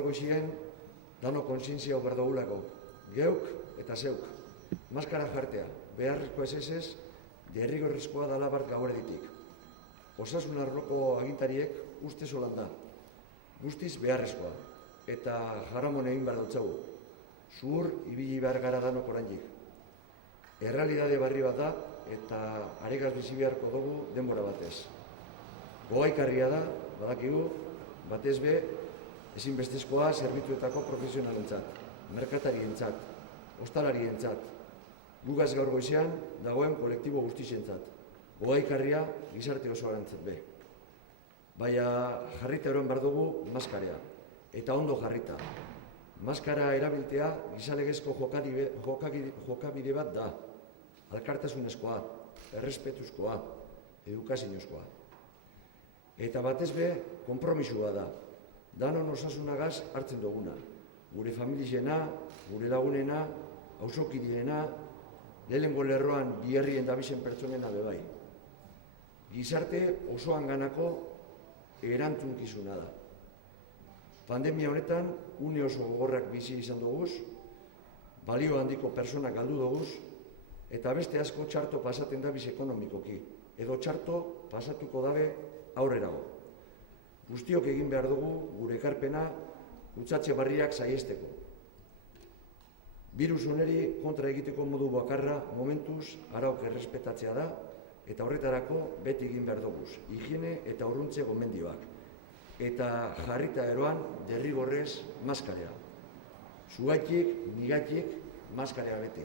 gaur goizien, dano kontzientzia berdogulako, geuk eta zeuk. Maskara jartea, beharrezko ez, derrigorrezkoa dala bat gaureditik. Osasun arloko agintariek uste solan da, guztiz beharrezkoa, eta jaramon egin behar dutzagu. Zuhur, ibili behar gara danok oraindik. Errealidade barri bat da, eta aregaz bizi beharko dugu denbora batez. Gogaikarria da, badakigu, batez be, ezinbestezkoa zerbitzuetako profesionalentzat, merkatarientzat, ostalarientzat, gugaz gaur goizean dagoen kolektibo guztizentzat. Gogaikarria gizarte osoarentzat be. Baina jarrita eroan behar dugu maskarea, eta ondo jarrita. Maskara erabiltea gizalegezko jokabide bat da, alkartasunezkoa, errespetuzkoa, edukazinozkoa. Eta batez be, konpromisua da, danon osasunagaz hartzen duguna. Gure familizena, gure lagunena, auzokideena, lehenengo lerroan biherrien dabizen pertsonena bebai. Gizarte osoan ganako erantzunkizuna da. Pandemia honetan, une oso gogorrak bizi izan duguz, balio handiko personak galdu duguz, eta beste asko txarto pasaten dabiz ekonomikoki, edo txarto pasatuko dabe aurrerago. Guztiok egin behar dugu gure ekarpena kutsatze barriak saiesteko. Birus honeri kontra egiteko modu bakarra momentuz arauk errespetatzea da, eta horretarako beti egin behar duguz, higiene eta urruntze gomendioak. Eta jarrita eroan derrigorrez maskarea. Zugaitik, nigatik, maskarea beti.